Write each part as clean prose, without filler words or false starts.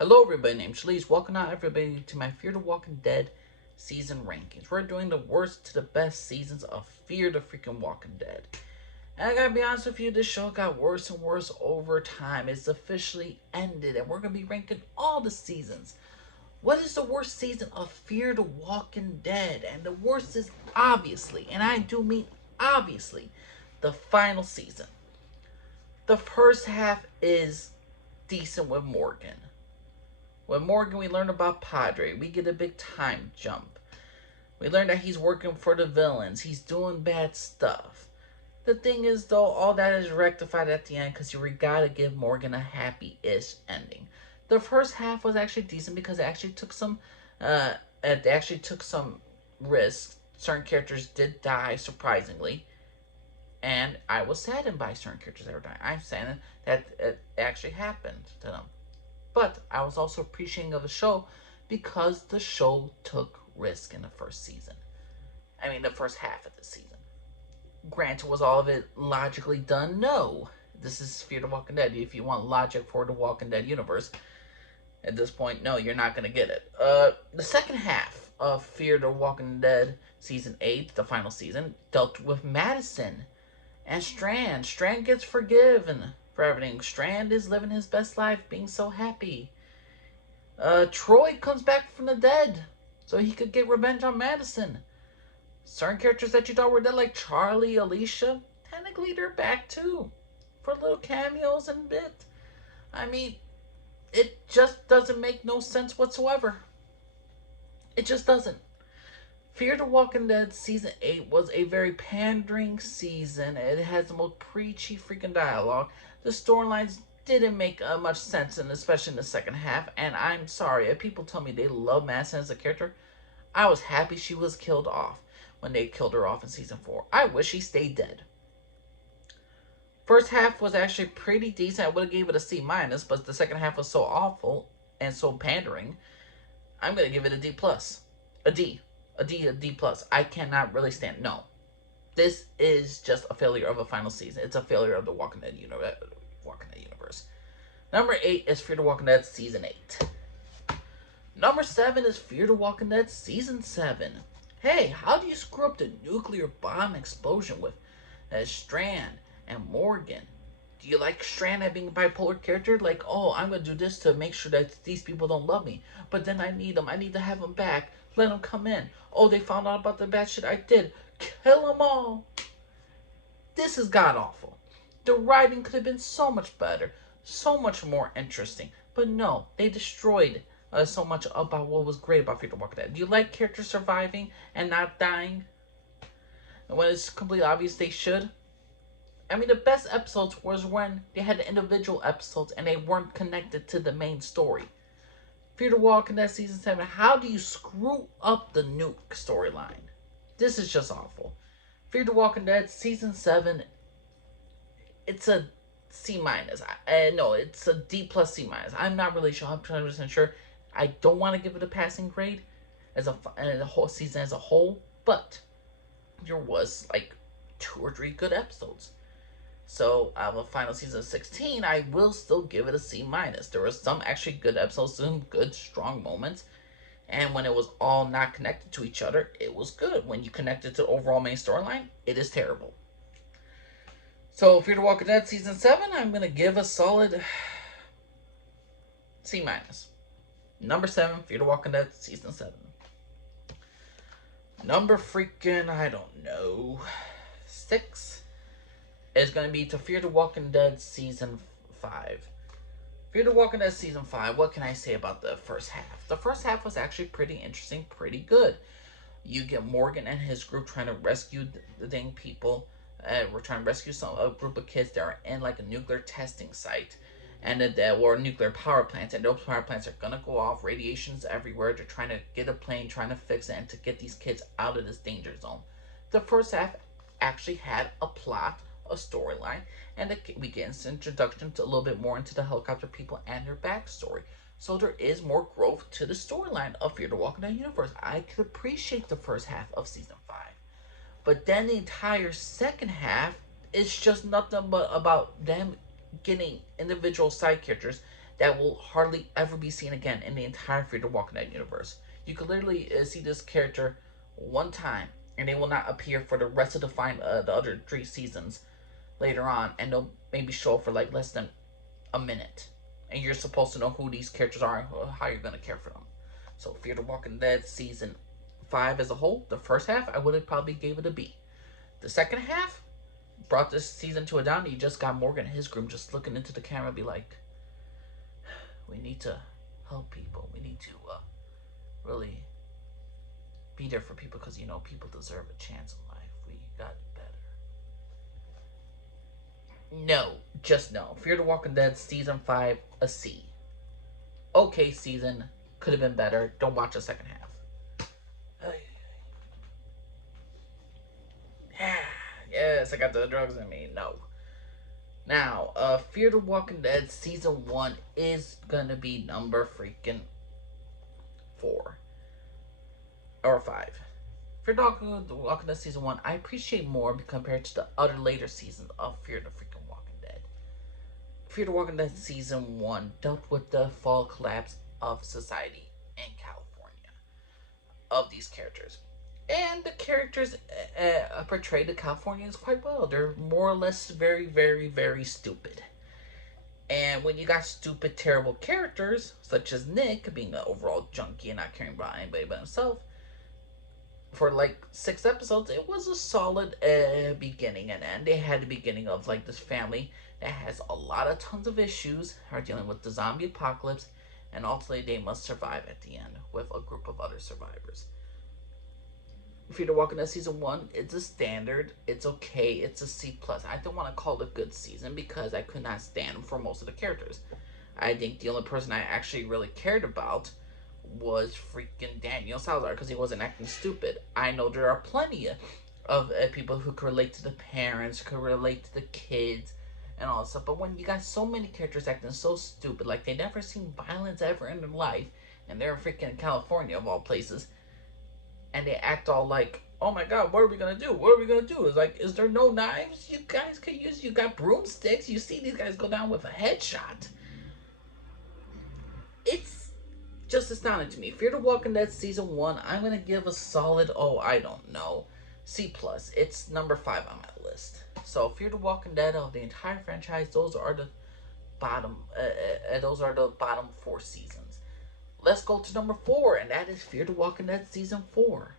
Hello everybody, named Shalice. Welcome out everybody to my Fear the Walking Dead season rankings. We're doing the worst to the best seasons of Fear the freaking Walking Dead. And I gotta be honest with you, this show got worse and worse over time. It's officially ended and we're gonna be ranking all the seasons. What is the worst season of Fear the Walking Dead? And the worst is obviously, and I do mean obviously, the final season. The first half is decent with Morgan. With Morgan, we learn about Padre. We get a big time jump. We learn that he's working for the villains. He's doing bad stuff. The thing is, though, all that is rectified at the end because you gotta give Morgan a happy-ish ending. The first half was actually decent because it actually took some risks. Certain characters did die surprisingly, and I was saddened by certain characters that were dying. I'm saddened that it actually happened to them. But I was also appreciating of the show because the show took risk in the first season. I mean, the first half of the season. Granted, was all of it logically done? No. This is Fear the Walking Dead. If you want logic for the Walking Dead universe, at this point, no, you're not going to get it. The second half of Fear the Walking Dead season 8, the final season, dealt with Madison and Strand. Strand gets forgiven for everything. Strand is living his best life, being so happy. Troy comes back from the dead so he could get revenge on Madison. Certain characters that you thought were dead, like Charlie, Alicia, technically they're back too for little cameos and bit. I mean, it just doesn't make no sense whatsoever. It just doesn't. Fear the Walking Dead season 8 was a very pandering season. It has the most preachy freaking dialogue. The storylines didn't make much sense, and especially in the second half. And I'm sorry, if people tell me they love Madison as a character, I was happy she was killed off when they killed her off in season 4. I wish she stayed dead. First half was actually pretty decent. I would have gave it a C minus, but the second half was so awful and so pandering. I'm gonna give it a D plus, a D, a D plus. I cannot really stand. No, this is just a failure of a final season. It's a failure of the Walking Dead universe. Number 8 is Fear the Walking Dead season 8. Number 7 is Fear the Walking Dead season 7. Hey, how do you screw up the nuclear bomb explosion with Strand and Morgan? Do you like Strand as being a bipolar character? Like, oh, I'm gonna do this to make sure that these people don't love me, but then I need them. I need to have them back. Let them come in. Oh, they found out about the bad shit I did. Kill them all. This is god awful. The writing could have been so much better, so much more interesting, but no, they destroyed so much about what was great about Fear the Walking Dead. Do you like characters surviving and not dying? And when it's completely obvious they should? I mean, the best episodes was when they had individual episodes and they weren't connected to the main story. Fear the Walking Dead season 7, how do you screw up the nuke storyline? This is just awful. Fear the Walking Dead season 7, it's a C minus. No, it's a D plus C minus. I'm not really sure. I'm 100% sure. I don't want to give it a passing grade as the whole season as a whole, but there was like 2 or 3 good episodes. So out of a final season of 16, I will still give it a C minus. There were some actually good episodes, some good strong moments, and when it was all not connected to each other, it was good. When you connect it to the overall main storyline, it is terrible. So Fear the Walking Dead season 7, I'm gonna give a solid C minus. Number 7, Fear the Walking Dead season 7. Number freaking, I don't know, 6 is going to be to Fear the Walking Dead season 5. Fear the Walking Dead season 5, what can I say about the first half? The first half was actually pretty interesting, pretty good. You get Morgan and his group trying to rescue the dang people. We're trying to rescue a group of kids that are in like a nuclear testing site. And or nuclear power plants, and those power plants are gonna go off. Radiation's everywhere. They're trying to get a plane, trying to fix it, and to get these kids out of this danger zone. The first half actually had a plot, a storyline, and we get an introduction to a little bit more into the helicopter people and their backstory. So there is more growth to the storyline of Fear the Walking Dead universe. I could appreciate the first half of season 5. But then the entire second half is just nothing but about them getting individual side characters that will hardly ever be seen again in the entire Fear the Walking Dead universe. You could literally see this character one time, and they will not appear for the rest of the other 3 seasons later on, and they'll maybe show up for like less than a minute, and you're supposed to know who these characters are and how you're gonna care for them. So Fear the Walking Dead season 5 as a whole, the first half I would have probably gave it a B. The second half brought this season to a down. You just got Morgan and his group just looking into the camera, be like, we need to help people. We need to really be there for people because people deserve a chance in life. We got better. No, just no. Fear the Walking Dead season 5, a C. Okay season, could have been better. Don't watch the second half. Yes, I got the drugs in me. No. Now, Fear the Walking Dead season 1 is gonna be number freaking 4 or 5. Fear the Walking Dead season 1, I appreciate more compared to the other later seasons of Fear the freaking Walking Dead. Fear the Walking Dead season 1 dealt with the fall collapse of society in California of these characters. And the characters portray the Californians quite well. They're more or less very, very, very stupid. And when you got stupid, terrible characters, such as Nick, being an overall junkie and not caring about anybody but himself, for like 6 episodes, it was a solid beginning and end. They had the beginning of like this family that has a lot of tons of issues, are dealing with the zombie apocalypse, and ultimately they must survive at the end with a group of other survivors. Fear the Walking Dead season 1, it's a standard. It's okay. It's a C+. I don't want to call it a good season because I could not stand for most of the characters. I think the only person I actually really cared about was freaking Daniel Salazar because he wasn't acting stupid. I know there are plenty of people who could relate to the parents, could relate to the kids, and all that stuff. But when you got so many characters acting so stupid, like they never seen violence ever in their life, and they're freaking California of all places, and they act all like, oh my god, what are we gonna do? What are we gonna do? It's like, is there no knives you guys could use? You got broomsticks. You see these guys go down with a headshot. It's just astounding to me. Fear the Walking Dead season 1, I'm gonna give a solid, I don't know, C+. It's number 5 on my list. So Fear the Walking Dead of the entire franchise, those are the bottom 4 seasons. Let's go to number 4, and that is Fear the Walking Dead season 4.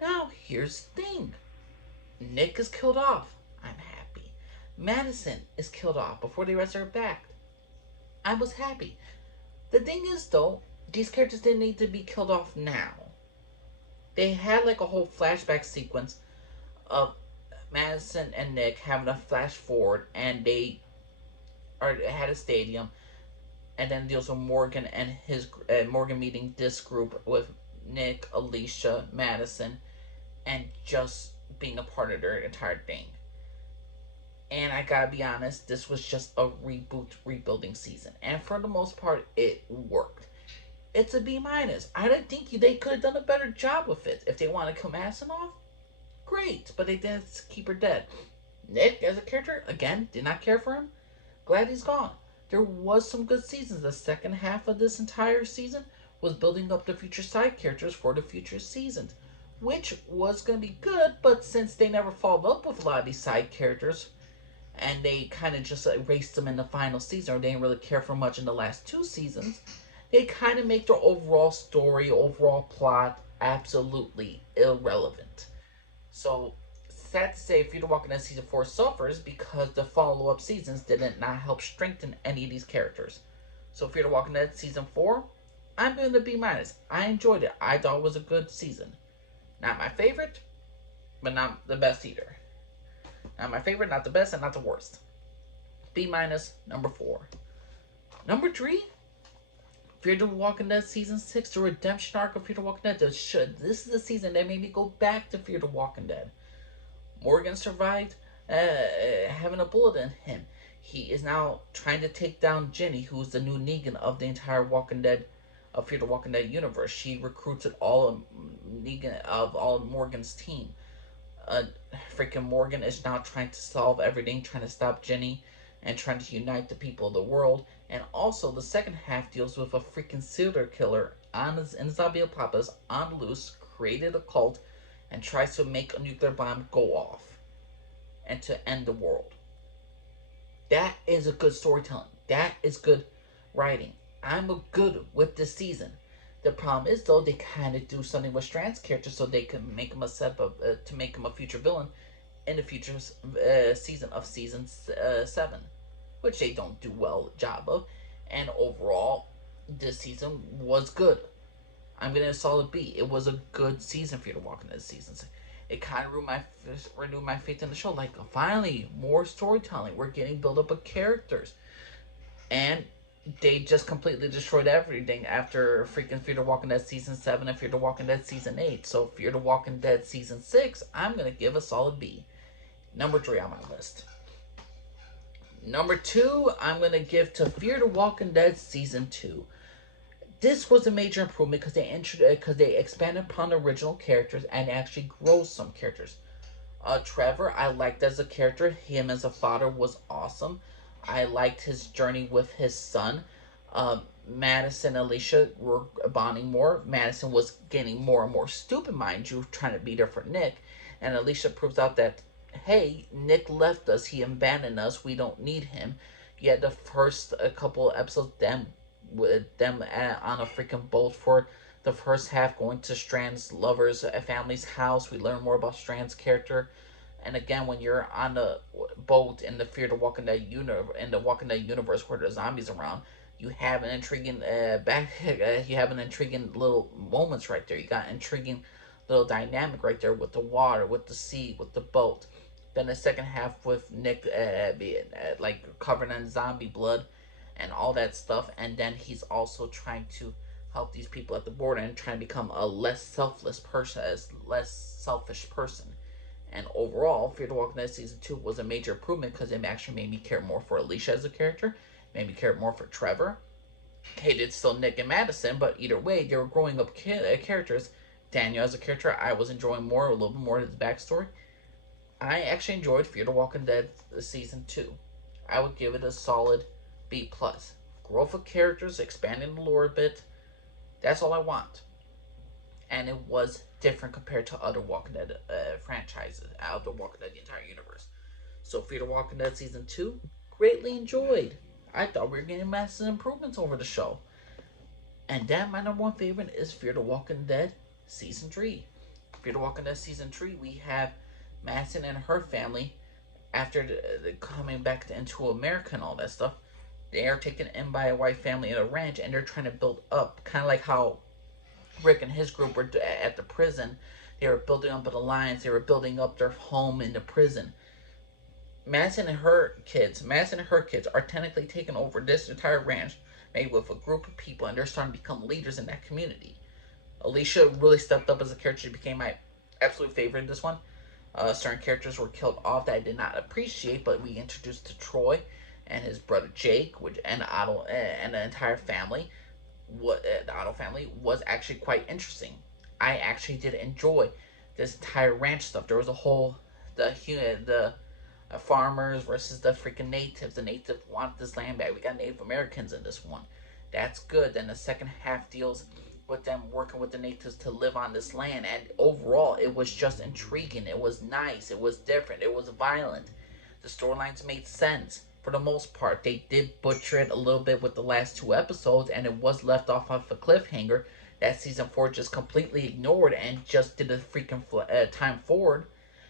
Now, here's the thing. Nick is killed off. I'm happy. Madison is killed off before they resurrect back. I was happy. The thing is, though, these characters didn't need to be killed off now. They had like a whole flashback sequence of Madison and Nick having a flash forward, and they had a stadium, and then deals with Morgan and Morgan meeting this group with Nick, Alicia, Madison, and just being a part of their entire thing. And I gotta be honest, this was just a rebuilding season, and for the most part, it worked. It's a B minus. I don't think they could have done a better job with it. If they want to kill Madison off, great, but they didn't keep her dead. Nick, as a character, again, did not care for him. Glad he's gone. There was some good seasons. The second half of this entire season was building up the future side characters for the future seasons, which was going to be good, but since they never followed up with a lot of these side characters, and they kind of just erased them in the final season, or they didn't really care for much in the last 2 seasons, they kind of make their overall story, overall plot, absolutely irrelevant. So, sad to say, Fear the Walking Dead season 4 suffers because the follow-up seasons didn't not help strengthen any of these characters. So, Fear the Walking Dead season 4, I'm giving it a B minus. I enjoyed it. I thought it was a good season. Not my favorite, but not the best either. Not my favorite, not the best, and not the worst. B minus, number 4. Number 3, Fear the Walking Dead season 6, the redemption arc of Fear the Walking Dead. This is the season that made me go back to Fear the Walking Dead. Morgan survived having a bullet in him. He is now trying to take down Jenny, who is the new Negan of the entire Walking Dead, of Fear the Walking Dead universe. She recruited all of Morgan's team. Freaking Morgan is now trying to solve everything, trying to stop Jenny, and trying to unite the people of the world, And also, the second half deals with a freaking serial killer in the zombie apocalypse on the loose, created a cult, and tries to make a nuclear bomb go off and to end the world. That is a good storytelling. That is good writing. I'm good with this season. The problem is though they kind of do something with Strand's character so they can make him a set up to make him a future villain in the future season of season 7, which they don't do well job of. And overall, this season was good. I'm gonna a solid B. It was a good season for you to walk into this season. It kind of renewed my faith in the show. Like finally, more storytelling. We're getting build up of characters, and they just completely destroyed everything after freaking Fear the Walking Dead season 7 and Fear the Walking Dead season 8. So Fear the Walking Dead season 6, I'm gonna give a solid B. Number 3 on my list. Number 2, I'm gonna give to Fear the Walking Dead season 2. This was a major improvement because they expanded upon the original characters and actually grow some characters. Trevor, I liked as a character. Him as a father was awesome. I liked his journey with his son. Madison and Alicia were bonding more. Madison was getting more and more stupid, mind you, trying to be there for Nick. And Alicia proves out that, hey, Nick left us. He abandoned us. We don't need him. Yet the first couple episodes, with them on a freaking boat for the first half, going to Strand's lover's family's house. We learn more about Strand's character. And again, when you're on the boat in the Fear the Walking Dead universe where there's zombies around, you have an intriguing you have an intriguing little moments right there. You got intriguing little dynamic right there with the water, with the sea, with the boat. Then the second half with Nick being like covered in zombie blood and all that stuff, and then he's also trying to help these people at the border and trying to become a less selfish person. And overall, Fear the Walking Dead season 2 was a major improvement because it actually made me care more for Alicia as a character, made me care more for Trevor. Hated still Nick and Madison, but either way, they were growing up characters. Daniel as a character, I was enjoying more, a little bit more of his backstory. I actually enjoyed Fear the Walking Dead season 2. I would give it a solid B+. Growth of characters, expanding the lore a bit. That's all I want. And it was different compared to other Walking Dead franchises out of the Walking Dead, the entire universe. So Fear the Walking Dead season 2, greatly enjoyed. I thought we were getting massive improvements over the show. And then my number 1 favorite is Fear the Walking Dead season 3. Fear the Walking Dead season 3, we have Madison and her family after the coming back into America and all that stuff. They are taken in by a white family at a ranch, and they're trying to build up, kind of like how Rick and his group were at the prison. They were building up an alliance. They were building up their home in the prison. Madison and her kids are technically taking over this entire ranch, made with a group of people, and they're starting to become leaders in that community. Alicia really stepped up as a character. She became my absolute favorite in this one. Certain characters were killed off that I did not appreciate, but we introduced to Troy and his brother Jake, and Otto, and the entire family. The Otto family was actually quite interesting. I actually did enjoy this entire ranch stuff. There was a whole the farmers versus the freaking natives. The natives want this land back. We got Native Americans in this one. That's good. Then the second half deals with them working with the natives to live on this land. And overall, it was just intriguing. It was nice. It was different. It was violent. The storylines made sense. For the most part, they did butcher it a little bit with the last 2 episodes, and it was left off a cliffhanger that season 4 just completely ignored and just did a freaking time forward.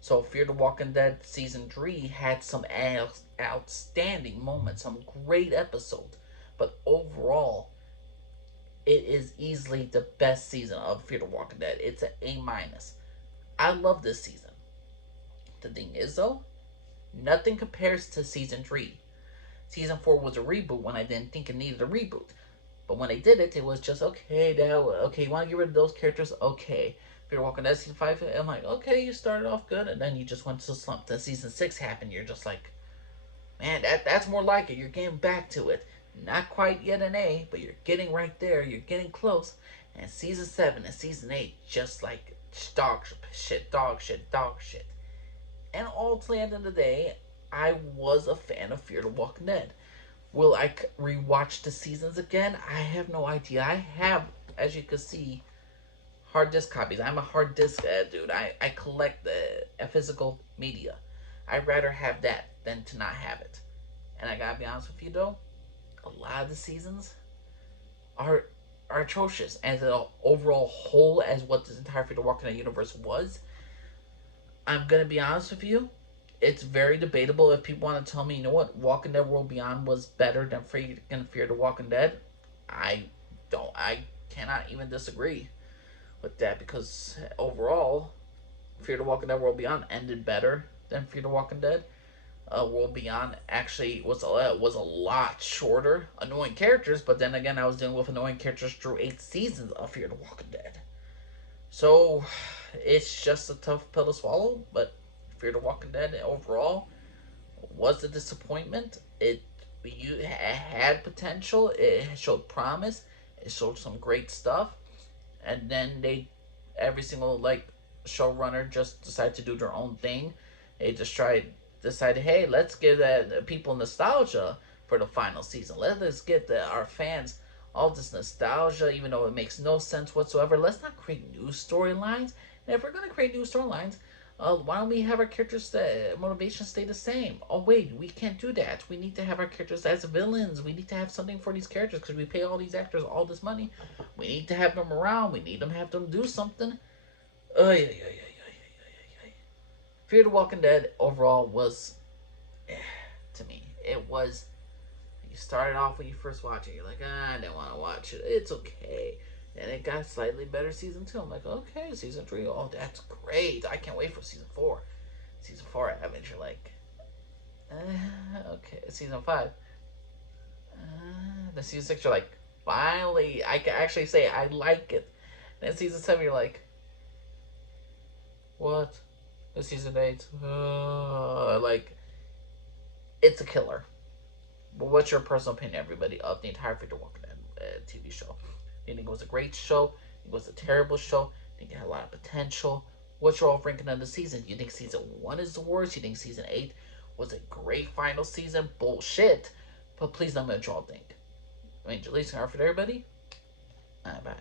So Fear the Walking Dead season 3 had some outstanding moments, some great episodes, but overall, it is easily the best season of Fear the Walking Dead. It's an A-. I love this season. The thing is, though, nothing compares to season 3. Season 4 was a reboot when I didn't think it needed a reboot. But when they did it, it was just, okay, you want to get rid of those characters? Okay. If you're walking that season 5, I'm like, okay, you started off good, and then you just went to the slump. Then season 6 happened, you're just like, man, that's more like it. You're getting back to it. Not quite yet an A, but you're getting right there. You're getting close. And season 7 and season 8, just like dog shit. And all to the end of the day, I was a fan of Fear the Walking Dead. Will I rewatch the seasons again? I have no idea. I have, as you can see, hard disk copies. I'm a hard disk dude. I collect the physical media. I'd rather have that than to not have it. And I gotta be honest with you though, a lot of the seasons are are atrocious as an overall whole as what this entire Fear the Walking Dead universe was. I'm gonna be honest with you. It's very debatable if people want to tell me, you know what, Walking Dead World Beyond was better than Fear the Walking Dead. I I cannot even disagree with that because overall, Fear the Walking Dead World Beyond ended better than Fear the Walking Dead. World Beyond actually was a lot shorter. Annoying characters, but then again, I was dealing with annoying characters through 8 seasons of Fear the Walking Dead. So it's just a tough pill to swallow. But Fear the Walking Dead overall was a disappointment. You had potential. It showed promise. It showed some great stuff, and then every single showrunner just decided to do their own thing. They just decided, hey, let's give people nostalgia for the final season. Let us get our fans all this nostalgia, even though it makes no sense whatsoever. Let's not create new storylines. And if we're gonna create new storylines, why don't we have our characters' motivation stay the same? Oh wait, we can't do that. We need to have our characters as villains. We need to have something for these characters because we pay all these actors all this money. We need to have them around. We need them to have them do something. Fear the Walking Dead overall was, to me, it was. You started off when you first watch it, you're like, I didn't want to watch it. It's okay. And it got slightly better season 2. I'm like, okay, season 3. Oh, that's great. I can't wait for season 4. Season 4 happens. You're like, okay. Season 5. The season 6, you're like, finally, I can actually say I like it. And then season 7, you're like, what? The season 8. Like, it's a killer. But what's your personal opinion, everybody, of the entire Fear the Walking Dead TV show? Do you think it was a great show? Do you think it was a terrible show? Do you think it had a lot of potential? What's your overall ranking of the season? Do you think season 1 is the worst? Do you think season 8 was a great final season? Bullshit. But please let me know what y'all think. I mean, Jaleesa, for everybody. Bye.